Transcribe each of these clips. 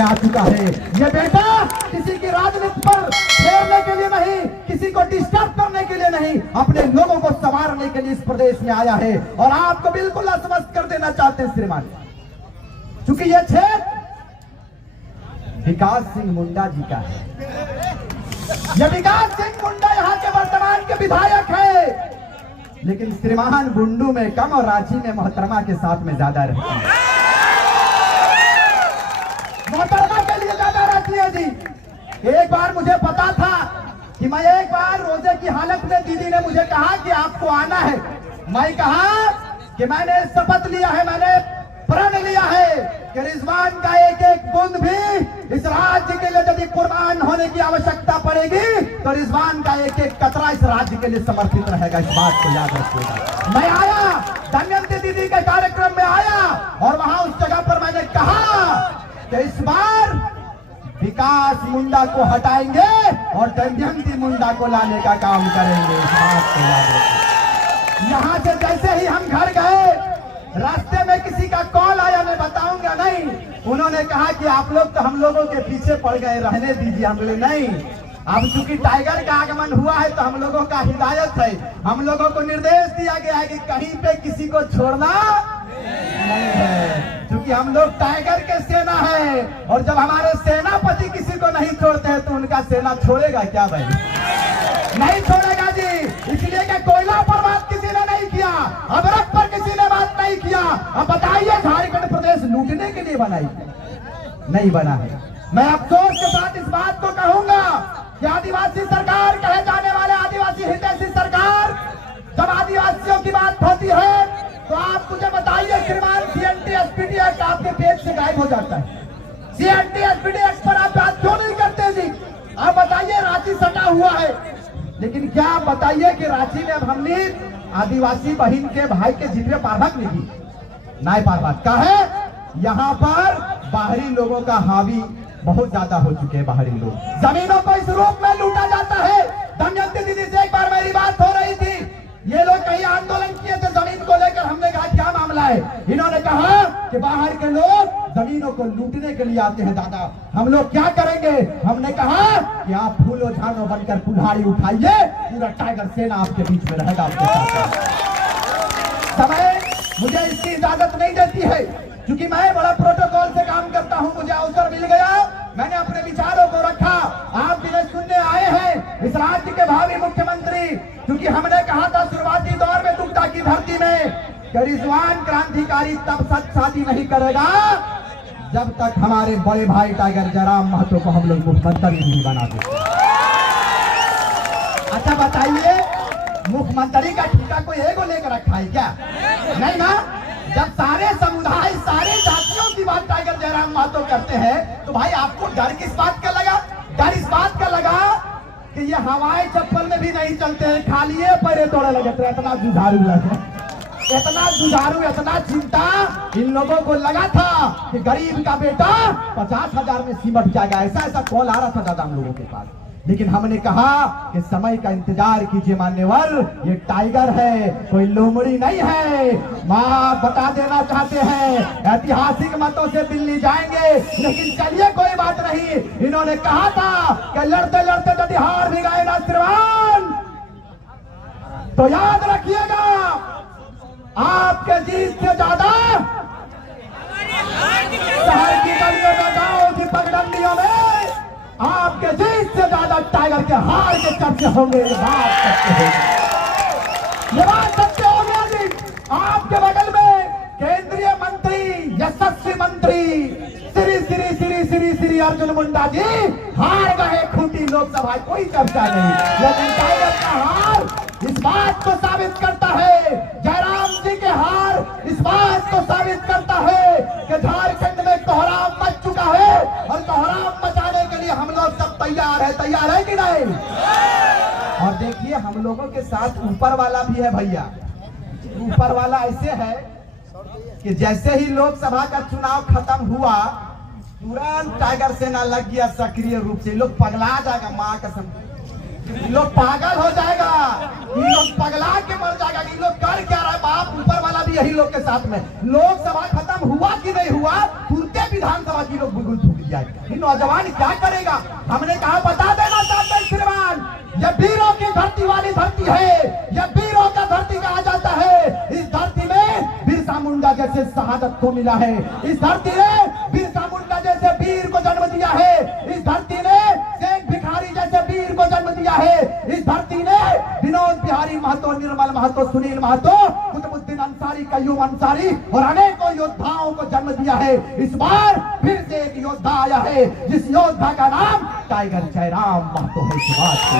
आ चुका है। ये बेटा किसी की राजनीति पर फेरने के लिए नहीं, किसी को डिस्टर्ब करने के लिए नहीं, अपने लोगों को संवारने के लिए इस प्रदेश में आया है और आपको बिल्कुल अस्वस्थ कर देना चाहते हैं श्रीमान। क्योंकि ये क्षेत्र विकास सिंह मुंडा जी का है। ये विकास सिंह मुंडा यहाँ के वर्तमान के विधायक है, लेकिन श्रीमान बुंडू में कम और रांची में मोहतरमा के साथ में ज्यादा रहते हैं। मोहतरमा के लिए ज्यादा रहती है जी। एक बार मुझे पता था कि मैं एक बार रोजे की हालत में दीदी ने मुझे कहा कि आपको आना है। मैं कहा कि मैंने शपथ लिया है, मैंने प्रण लिया है कि रिजवान का एक एक बूंद भी इस राज्य के लिए यदि कुर्बान होने की आवश्यकता पड़ेगी तो रिजवान का एक एक कतरा इस राज्य के लिए समर्पित रहेगा। इस बात को याद रखिएगा। मैं आया, दमयंती दीदी के कार्यक्रम में आया और वहां उस जगह पर मैंने कहा कि इस बार विकास मुंडा को हटाएंगे और दमयंती मुंडा को लाने का काम करेंगे। इस बात को याद रखिए। यहां से जैसे ही हम घर गए, रास्ते में किसी का कॉल आया, मैं बताऊंगा नहीं। उन्होंने कहा कि आप लोग तो हम लोगों के पीछे पड़ गए, रहने दीजिए। हम बोले नहीं, अब चूंकि टाइगर का आगमन हुआ है तो हम लोगों का हिदायत है, हम लोगों को निर्देश दिया गया है कि कहीं पे किसी को छोड़ना नहीं है, क्योंकि हम लोग टाइगर के सेना है। और जब हमारे सेनापति किसी को नहीं छोड़ते हैं तो उनका सेना छोड़ेगा क्या भाई? नहीं छोड़ेगा जी। इसलिए कि कोयला पर बात किसी ने नहीं किया, अबरक पर किसी ने बात नहीं किया। अब बताइए झारखंड प्रदेश लूटने के लिए बनाई नहीं बना है। मैं अफसोस के साथ इस बात को कहूंगा कि आदिवासी सरकार कहे जाने वाले आदिवासी हितैषी सरकार, जब आदिवासियों की बात होती है तो आप मुझे बताइए श्रीमान, सीएनटी एसपीटी एक्ट आपके पेज से गायब हो जाता है। सीएनटी एसपीटी एक्ट पर आप बात क्यों नहीं करते जी? आप बताइए, रांची सटा हुआ है, लेकिन क्या आप बताइए कि रांची में अब हमने आदिवासी बहन के भाई के जितने पार्वक नहीं नाय पार्वक का है, यहाँ पर बाहरी लोगों का हावी बहुत ज्यादा हो चुके हैं। बाहरी लोग, जमीनों को इस रूप में लूटा जाता है। दमयंती दीदी से एक बार मेरी बात हो रही थी, ये लोग कहीं आंदोलन किए थे जमीन को लेकर। हमने कहा क्या मामला है? इन्होंने कहा कि बाहर के लोग जमीनों को लूटने के लिए आते हैं दादा, हम लोग क्या करेंगे? हमने कहा कि आप फूलो झानो बनकर कुल्हाड़ी उठाइए, पूरा टाइगर सेना आपके बीच में रहेगा, आपके साथ। समय मुझे इसकी इजाजत नहीं देती है, क्योंकि मैं बड़ा प्रोटोकॉल से काम करता हूं। मुझे अवसर मिल गया, मैंने अपने विचारों को रखा। आप जिन्हें सुनने आए हैं इस राज्य के भावी मुख्यमंत्री, क्योंकि हमने कहा था शुरुआती दौर में दुमका की धरती में कि रिजवान क्रांतिकारी तब सच शादी नहीं करेगा जब तक हमारे बड़े भाई टाइगर जयराम महतो को हम लोग मुख्यमंत्री नहीं बना देते। अच्छा बताइए, मुख्यमंत्री का ठेका कोई एगो लेकर रखा है क्या? नहीं ना। जब सारे समुदाय, सारे जातियों की बात टाइगर जयराम महतो करते हैं तो भाई आपको डर किस बात का लगा? डर इस बात का लगा कि ये हवाई चप्पल में भी नहीं चलते हैं, खाली ये पैरे तोड़े लगे थे। इतना जुझारू लगे, इतना जुझारू, इतना चिंता इन लोगों को लगा था कि गरीब का बेटा 50,000 में सिमट जाएगा। ऐसा ऐसा कॉल आ रहा था दादा हम लोगों के पास। लेकिन हमने कहा कि समय का इंतजार कीजिए मान्यवर, ये टाइगर है, कोई लोमड़ी नहीं है। मां बता देना चाहते हैं ऐतिहासिक मतों से दिल्ली जाएंगे, लेकिन चलिए कोई बात नहीं। इन्होंने कहा था कि लड़ते लड़ते यदि हार भी गए ना श्रीमान, तो याद रखिएगा आपके जीत से ज्यादा शहर की गलियों में, गांव की पगडंडियों में आपके जीत से ज्यादा टाइगर के हार के चर्चे होंगे। ये बात सत्य होगी, ये बात सत्य हो गया जी। आपके बगल में केंद्रीय मंत्री, यशस्वी मंत्री श्री श्री श्री श्री श्री अर्जुन मुंडा जी हार गए खूंटी लोकसभा, कोई चर्चा नहीं। लेकिन टाइगर का हार इस बात को साबित करता है, जयराम जी के हार इस बात को साबित करता है कि झारखंड में कोहराम मच चुका है और कोहराम मचाने के लिए हम लोग सब तैयार है। तैयार है कि नहीं? और देखिए हम लोगों के साथ ऊपर वाला भी है भैया। ऊपर वाला ऐसे है कि जैसे ही लोकसभा का चुनाव खत्म हुआ, तुरंत टाइगर सेना लग गया सक्रिय रूप से। लोग पगला जाएगा, माँ कसम, लोग पागल हो जाएगा, ये लोग पगला के मर जाएगा। ये लोग कर क्या रहा है? बाप ऊपर वाला भी यही लोग के साथ में। लोकसभा खत्म हुआ कि नहीं हुआ, तुरंत विधानसभा की लोग बुलबुल फूक दिया। किया है। ये नौजवान क्या करेगा? हमने कहा बता देना चाहते हैं श्रीमान, ये वीरों की धरती वाली धरती है, ये वीरों का धरती कहा जाता है। इस धरती में बिरसा मुंडा जैसे शहादत को मिला है, इस धरती ने बिरसा मुंडा जैसे वीर को जन्म दिया है, इस धरती ने शेख भिखारी जैसे वीर को जन्म दिया है, इस धरती ने विनोद बिहारी महतो, निर्मल महतो, सुनील महतो, कुतुबुद्दीन अंसारी, कय्यूम अंसारी और अनेकों योद्धाओं को जन्म दिया है। इस बार फिर से एक योद्धा आया है, जिस योद्धा का नाम टाइगर जयराम महतो है। इस बात को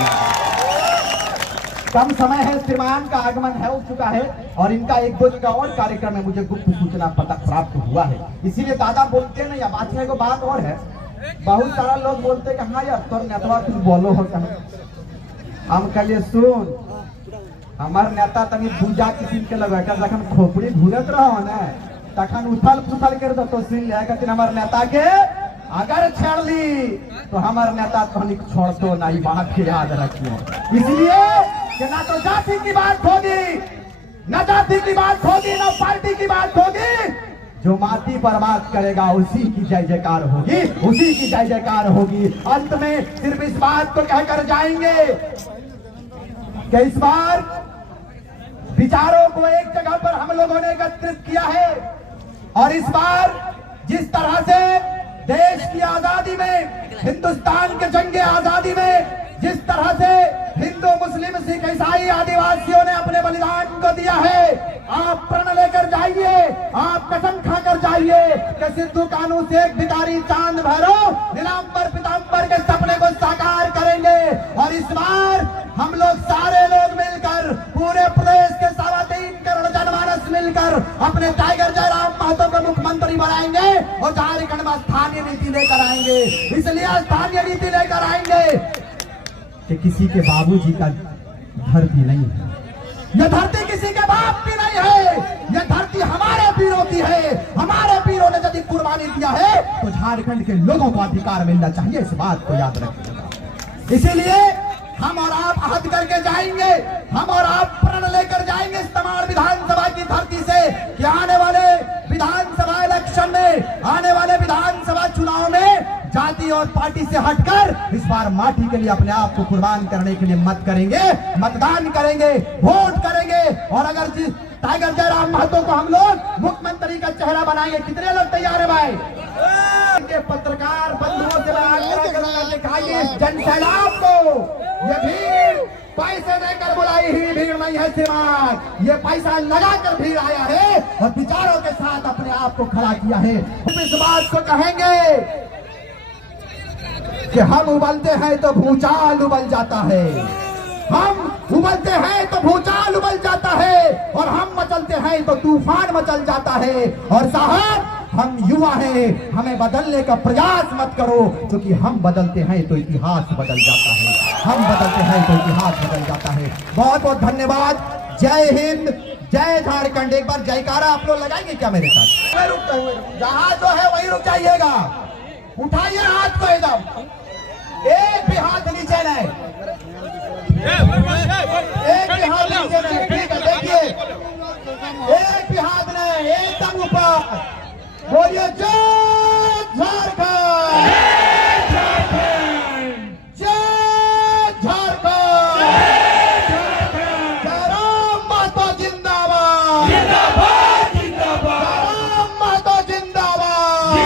कम समय है, श्रीमान का आगमन है हो चुका है और इनका एक दो जगह और कार्यक्रम है, मुझे गुप्त सूचना पता प्राप्त हुआ है, इसीलिए दादा बोलते नहीं। अब बात को बात और है, बहुत सारा लोग बोलते कि हाँ यार तोर नेता कुछ बोलो हो कहीं, हम कहिए सुन हमार नेता तनी पूजा किसी के लगा कर जखन खोपड़ी घूरत रहो ना तखन उथल पुथल कर दो तो सुन ले कहते हमार नेता के अगर छेड़ ली तो हमार नेता तनिक छोड़ दो ना, बात के याद रखिए। इसलिए कि ना तो जाति की बात होगी, न जाति की बात होगी, न पार्टी की बात होगी, जो माटी पर बात करेगा उसी की जय जयकार होगी, उसी की जय जयकार होगी। अंत में सिर्फ इस बात को कहकर जाएंगे कि इस बार विचारों को एक जगह पर हम लोगों ने एकत्रित किया है और इस बार जिस तरह से देश की आजादी में, हिंदुस्तान के जंगे आजादी में जिस तरह से हिंदू, मुस्लिम, सिख, ईसाई, आदिवासियों ने अपने बलिदान को दिया है, आप प्रण लेकर जाइए, आप कसम खाकर जाइए कि सिद्धू कानू, शेख भिखारी, चांद भैरव, नीलांबर पीतांबर के सपने को साकार करेंगे। और इस बार हम लोग सारे लोग मिलकर पूरे प्रदेश के 3.25 करोड़ जनमानस मिलकर अपने टाइगर जयराम महतो को मुख्यमंत्री बनाएंगे और झारखंड में स्थानीय नीति लेकर आएंगे। इसलिए स्थानीय नीति लेकर आएंगे कि किसी के बाबूजी का धरती नहीं है, यह धरती किसी के बाप की नहीं है, यह धरती हमारे वीरों की है। हमारे वीरों ने यदि कुर्बानी दिया है तो झारखंड के लोगों को अधिकार मिलना चाहिए, इस बात को याद रखिएगा। इसीलिए हम और आप अहद करके जाएंगे, हम और आप प्रण लेकर जाएंगे इस तमाम विधानसभा की धरती से कि आने वाले विधानसभा इलेक्शन में, आने वाले विधानसभा चुनाव में जाति और पार्टी से हटकर इस बार माटी के लिए अपने आप को कुर्बान करने के लिए मत करेंगे, मतदान करेंगे, वोट करेंगे। और अगर जिस टाइगर जयराम महतो को हम लोग मुख्यमंत्री का चेहरा बनाएंगे, कितने लोग तैयार है भाई? के पत्रकार बंधुओं से आग्रह करूंगा, दिखाइए इस जन सैलाब को। ये भीड़ पैसे देकर बुलाई हुई भीड़ नहीं है श्रीमान, ये पैसा लगाकर भीड़ आया है और विचारों के साथ अपने आप को खड़ा किया है। हम इस बात को कहेंगे कि हम उबलते हैं तो भूचाल उबल जाता है, हम उबलते हैं तो भूचाल उबल जाता है और हम मचलते हैं तो तूफान मचल जाता है। और साहब हम युवा हैं, हमें बदलने का प्रयास मत करो, क्योंकि हम बदलते हैं तो इतिहास बदल जाता है, हम बदलते हैं तो इतिहास बदल जाता है। बहुत बहुत धन्यवाद। जय हिंद, जय झारखंड। एक बार जयकारा आप लोग लगाएंगे क्या मेरे साथ? जहां जो है वही रुक जाइएगा, उठाइए हाथ को एकदम, एक भी हाथ नीचे नहीं, एक भी हाथ नीचे नहीं, ठीक है देखिए, एक भी हाथ नहीं, एकदम ऊपर। बोलिए जय झारखंड, जय झारखंड, जयराम महतो जिंदाबाद, जिंदाबाद, जयराम महतो जिंदाबाद,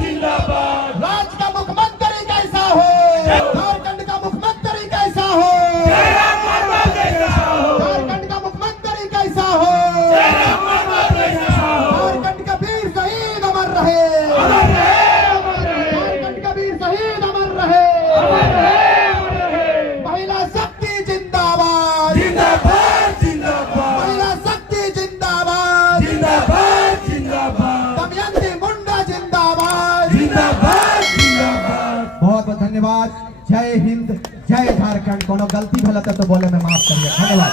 जिंदाबाद। राज्य का मुख्यमंत्री कैसा हो, झारखंड का मुख्यमंत्री कैसा हो, झारखंड का मुख्यमंत्री कैसा हो, झारखंड का वीर शहीद अमर रहे, झारखंड का वीर शहीद अमर रहे, महिला शक्ति जिंदाबाद, जिंदाबाद, जिंदाबाद, महिला शक्ति जिंदाबाद, जिंदाबाद, जिंदाबाद, दमयंती मुंडा जिंदाबाद, जिंदाबाद, जिंदाबाद। बहुत बहुत धन्यवाद। जय हिंद, जय झारखंड। कोनो गलती गलत है तो बोले मैं माफ करिए। धन्यवाद।